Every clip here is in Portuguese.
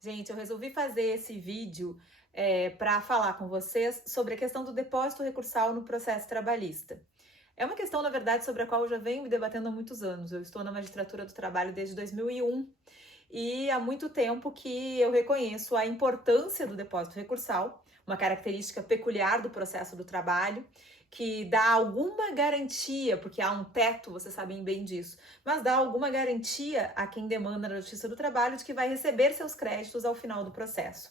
Gente, eu resolvi fazer esse vídeo para falar com vocês sobre a questão do depósito recursal no processo trabalhista. É uma questão, na verdade, sobre a qual eu já venho me debatendo há muitos anos. Eu estou na magistratura do trabalho desde 2001 e há muito tempo que eu reconheço a importância do depósito recursal, uma característica peculiar do processo do trabalho, que dá alguma garantia, porque há um teto, vocês sabem bem disso, mas dá alguma garantia a quem demanda na Justiça do Trabalho de que vai receber seus créditos ao final do processo.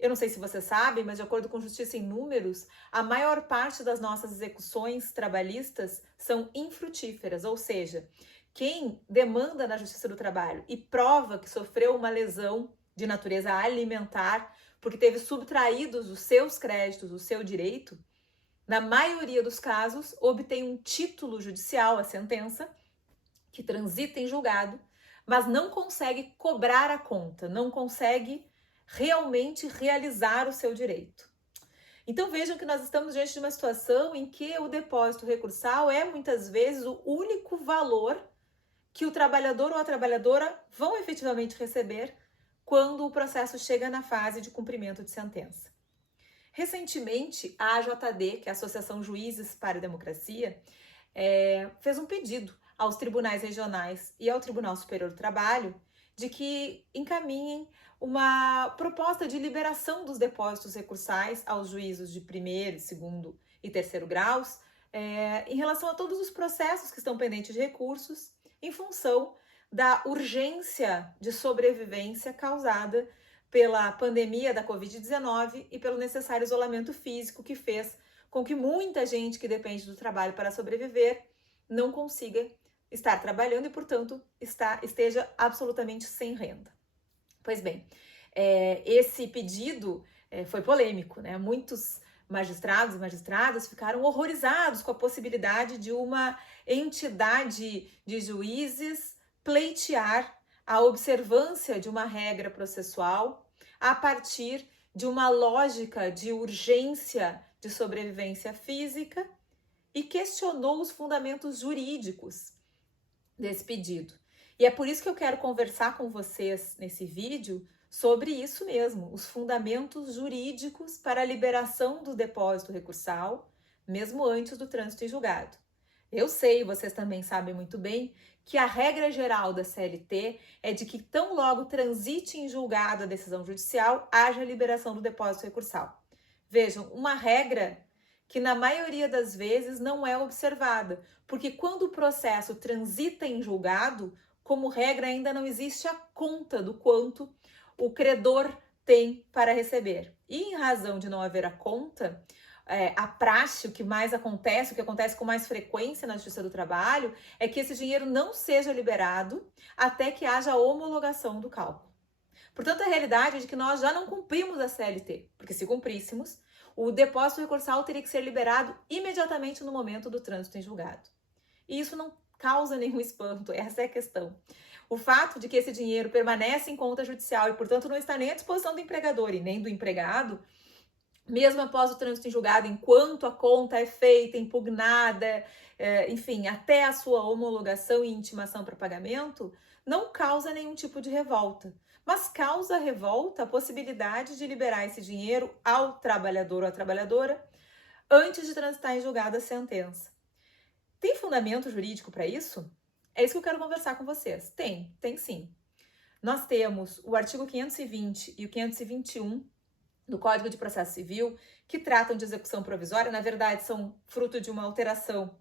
Eu não sei se você sabe, mas de acordo com Justiça em Números, a maior parte das nossas execuções trabalhistas são infrutíferas, ou seja, quem demanda na Justiça do Trabalho e prova que sofreu uma lesão de natureza alimentar porque teve subtraídos os seus créditos, o seu direito, na maioria dos casos, obtém um título judicial, a sentença, que transita em julgado, mas não consegue cobrar a conta, não consegue realmente realizar o seu direito. Então vejam que nós estamos diante de uma situação em que o depósito recursal é muitas vezes o único valor que o trabalhador ou a trabalhadora vão efetivamente receber quando o processo chega na fase de cumprimento de sentença. Recentemente, a AJD, que é a Associação Juízes para a Democracia, fez um pedido aos tribunais regionais e ao Tribunal Superior do Trabalho de que encaminhem uma proposta de liberação dos depósitos recursais aos juízos de primeiro, segundo e terceiro graus, em relação a todos os processos que estão pendentes de recursos, em função da urgência de sobrevivência causada pela pandemia da Covid-19 e pelo necessário isolamento físico que fez com que muita gente que depende do trabalho para sobreviver não consiga estar trabalhando e, portanto, esteja absolutamente sem renda. Pois bem, esse pedido foi polêmico, né? Muitos magistrados e magistradas ficaram horrorizados com a possibilidade de uma entidade de juízes pleitear a observância de uma regra processual a partir de uma lógica de urgência de sobrevivência física e questionou os fundamentos jurídicos desse pedido. E é por isso que eu quero conversar com vocês nesse vídeo sobre isso mesmo, os fundamentos jurídicos para a liberação do depósito recursal, mesmo antes do trânsito em julgado. Eu sei, vocês também sabem muito bem, que a regra geral da CLT é de que tão logo transite em julgado a decisão judicial, haja liberação do depósito recursal. Vejam, uma regra que na maioria das vezes não é observada, porque quando o processo transita em julgado, como regra ainda não existe a conta do quanto o credor tem para receber. E em razão de não haver a conta, a praxe, o que acontece com mais frequência na Justiça do Trabalho, é que esse dinheiro não seja liberado até que haja a homologação do cálculo. Portanto, a realidade é de que nós já não cumprimos a CLT, porque se cumpríssemos, o depósito recursal teria que ser liberado imediatamente no momento do trânsito em julgado. E isso não causa nenhum espanto, essa é a questão. O fato de que esse dinheiro permanece em conta judicial e, portanto, não está nem à disposição do empregador e nem do empregado, mesmo após o trânsito em julgado, enquanto a conta é feita, impugnada, enfim, até a sua homologação e intimação para pagamento, não causa nenhum tipo de revolta. Mas causa revolta a possibilidade de liberar esse dinheiro ao trabalhador ou à trabalhadora antes de transitar em julgado a sentença. Tem fundamento jurídico para isso? É isso que eu quero conversar com vocês. Tem sim. Nós temos o artigo 520 e o 521 do Código de Processo Civil, que tratam de execução provisória, na verdade são fruto de uma alteração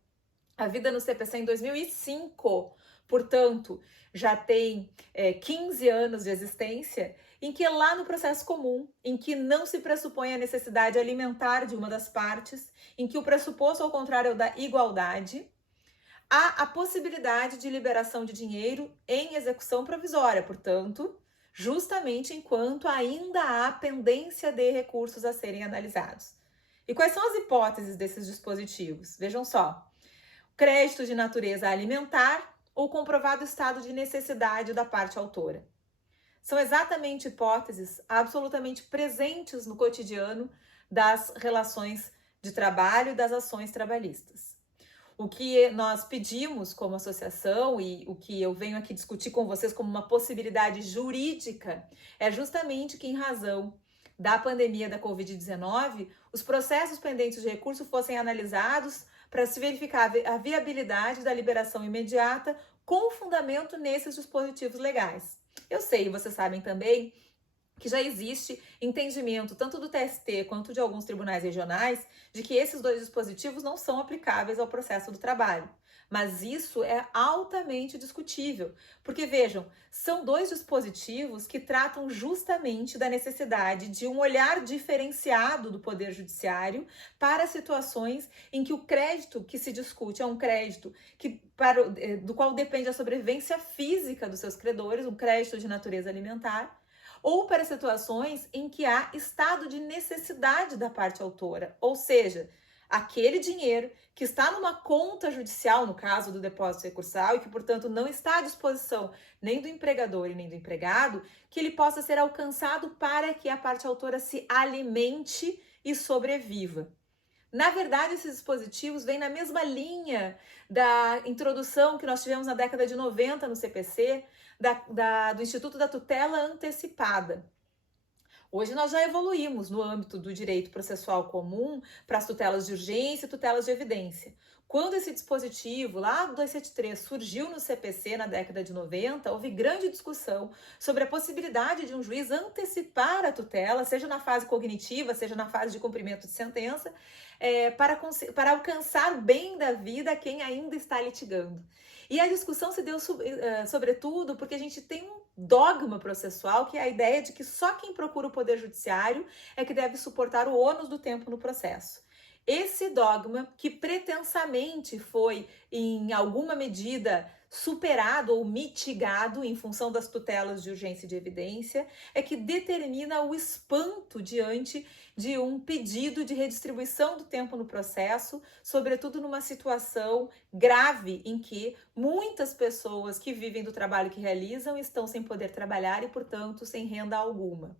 havida no CPC em 2005, portanto, já tem 15 anos de existência, em que lá no processo comum, em que não se pressupõe a necessidade alimentar de uma das partes, em que o pressuposto ao contrário é o da igualdade, há a possibilidade de liberação de dinheiro em execução provisória, portanto, justamente enquanto ainda há pendência de recursos a serem analisados. E quais são as hipóteses desses dispositivos? Vejam só: crédito de natureza alimentar ou comprovado estado de necessidade da parte autora. São exatamente hipóteses absolutamente presentes no cotidiano das relações de trabalho e das ações trabalhistas. O que nós pedimos como associação e o que eu venho aqui discutir com vocês como uma possibilidade jurídica é justamente que, em razão da pandemia da Covid-19, os processos pendentes de recurso fossem analisados para se verificar a viabilidade da liberação imediata com fundamento nesses dispositivos legais. Eu sei, vocês sabem também, que já existe entendimento tanto do TST quanto de alguns tribunais regionais de que esses dois dispositivos não são aplicáveis ao processo do trabalho. Mas isso é altamente discutível, porque vejam, são dois dispositivos que tratam justamente da necessidade de um olhar diferenciado do Poder Judiciário para situações em que o crédito que se discute é um crédito do qual depende a sobrevivência física dos seus credores, um crédito de natureza alimentar, ou para situações em que há estado de necessidade da parte autora, ou seja, aquele dinheiro que está numa conta judicial, no caso do depósito recursal, e que, portanto, não está à disposição nem do empregador e nem do empregado, que ele possa ser alcançado para que a parte autora se alimente e sobreviva. Na verdade, esses dispositivos vêm na mesma linha da introdução que nós tivemos na década de 90 no CPC, do Instituto da Tutela Antecipada. Hoje nós já evoluímos no âmbito do direito processual comum para as tutelas de urgência e tutelas de evidência. Quando esse dispositivo, lá do 273, surgiu no CPC na década de 90, houve grande discussão sobre a possibilidade de um juiz antecipar a tutela, seja na fase cognitiva, seja na fase de cumprimento de sentença, para alcançar o bem da vida a quem ainda está litigando. E a discussão se deu sobretudo porque a gente tem um dogma processual, que é a ideia de que só quem procura o Poder Judiciário é que deve suportar o ônus do tempo no processo. Esse dogma, que pretensamente foi, em alguma medida, superado ou mitigado em função das tutelas de urgência e de evidência, é que determina o espanto diante de um pedido de redistribuição do tempo no processo, sobretudo numa situação grave em que muitas pessoas que vivem do trabalho que realizam estão sem poder trabalhar e, portanto, sem renda alguma.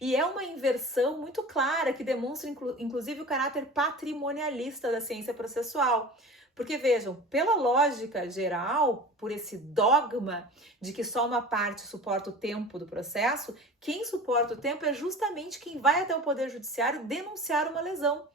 E é uma inversão muito clara que demonstra, inclusive, o caráter patrimonialista da ciência processual. Porque, vejam, pela lógica geral, por esse dogma de que só uma parte suporta o tempo do processo, quem suporta o tempo é justamente quem vai até o Poder Judiciário denunciar uma lesão.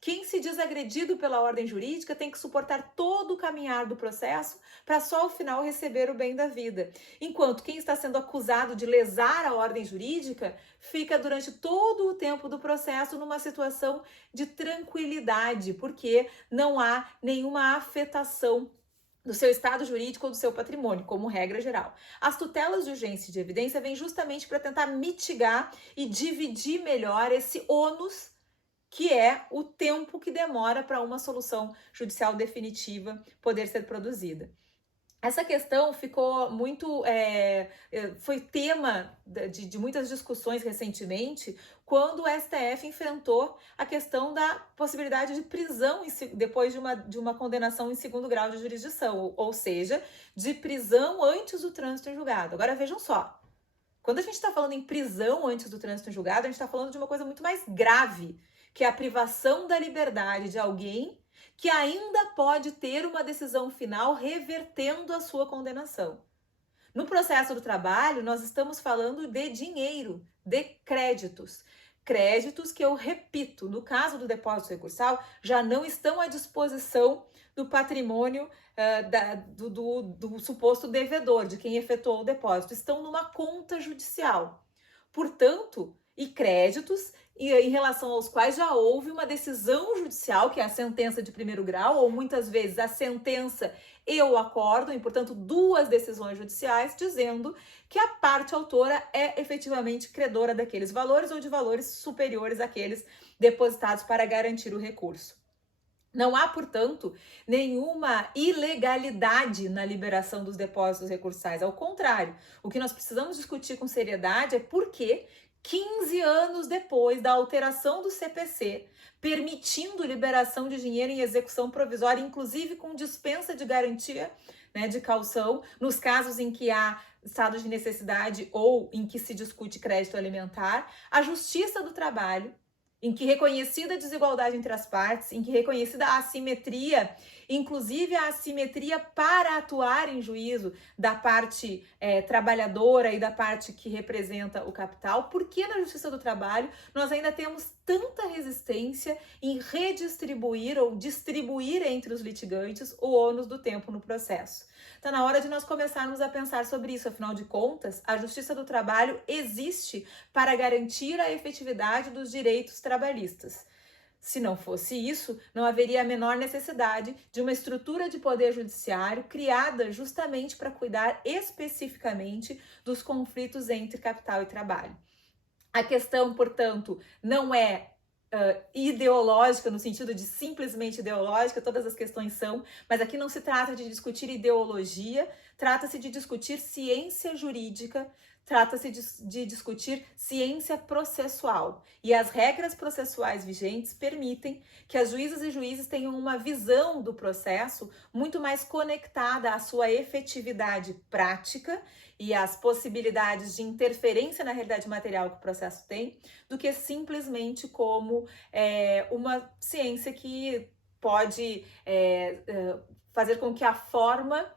Quem se diz agredido pela ordem jurídica tem que suportar todo o caminhar do processo para só ao final receber o bem da vida. Enquanto quem está sendo acusado de lesar a ordem jurídica fica durante todo o tempo do processo numa situação de tranquilidade, porque não há nenhuma afetação do seu estado jurídico ou do seu patrimônio, como regra geral. As tutelas de urgência e de evidência vêm justamente para tentar mitigar e dividir melhor esse ônus, que é o tempo que demora para uma solução judicial definitiva poder ser produzida. Essa questão ficou muito, foi tema de muitas discussões recentemente, quando o STF enfrentou a questão da possibilidade de prisão depois de uma condenação em segundo grau de jurisdição, ou seja, de prisão antes do trânsito em julgado. Agora vejam só, quando a gente está falando em prisão antes do trânsito em julgado, a gente está falando de uma coisa muito mais grave, que é a privação da liberdade de alguém que ainda pode ter uma decisão final revertendo a sua condenação. No processo do trabalho, nós estamos falando de dinheiro, de créditos. Créditos que, eu repito, no caso do depósito recursal, já não estão à disposição do patrimônio do suposto devedor, de quem efetuou o depósito. Estão numa conta judicial. Portanto, e créditos em relação aos quais já houve uma decisão judicial, que é a sentença de primeiro grau, ou muitas vezes a sentença e o acórdão, e portanto duas decisões judiciais dizendo que a parte autora é efetivamente credora daqueles valores ou de valores superiores àqueles depositados para garantir o recurso. Não há, portanto, nenhuma ilegalidade na liberação dos depósitos recursais. Ao contrário, o que nós precisamos discutir com seriedade é por que 15 anos depois da alteração do CPC, permitindo liberação de dinheiro em execução provisória, inclusive com dispensa de garantia, né, de caução, nos casos em que há estado de necessidade ou em que se discute crédito alimentar, a Justiça do Trabalho, em que reconhecida a desigualdade entre as partes, em que reconhecida a assimetria, inclusive a assimetria para atuar em juízo da parte trabalhadora e da parte que representa o capital, por que na Justiça do Trabalho nós ainda temos tanta resistência em redistribuir ou distribuir entre os litigantes o ônus do tempo no processo? Está na hora de nós começarmos a pensar sobre isso. Afinal de contas, a Justiça do Trabalho existe para garantir a efetividade dos direitos trabalhistas. Se não fosse isso, não haveria a menor necessidade de uma estrutura de poder judiciário criada justamente para cuidar especificamente dos conflitos entre capital e trabalho. A questão, portanto, não é ideológica, no sentido de simplesmente ideológica, todas as questões são, mas aqui não se trata de discutir ideologia, trata-se de discutir ciência jurídica, trata-se de discutir ciência processual. E as regras processuais vigentes permitem que as juízas e juízes tenham uma visão do processo muito mais conectada à sua efetividade prática e às possibilidades de interferência na realidade material que o processo tem, do que simplesmente como uma ciência que pode fazer com que a forma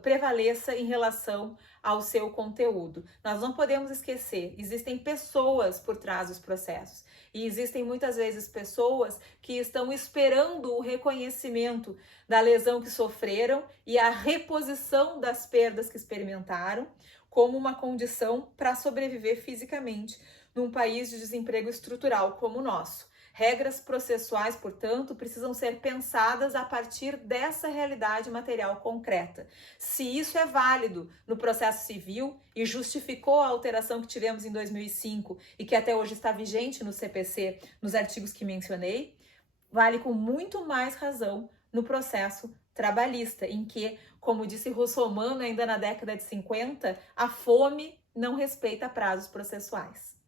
prevaleça em relação ao seu conteúdo. Nós não podemos esquecer, existem pessoas por trás dos processos e existem muitas vezes pessoas que estão esperando o reconhecimento da lesão que sofreram e a reposição das perdas que experimentaram como uma condição para sobreviver fisicamente num país de desemprego estrutural como o nosso. Regras processuais, portanto, precisam ser pensadas a partir dessa realidade material concreta. Se isso é válido no processo civil e justificou a alteração que tivemos em 2005 e que até hoje está vigente no CPC, nos artigos que mencionei, vale com muito mais razão no processo trabalhista, em que, como disse Russomano ainda na década de 50, a fome não respeita prazos processuais.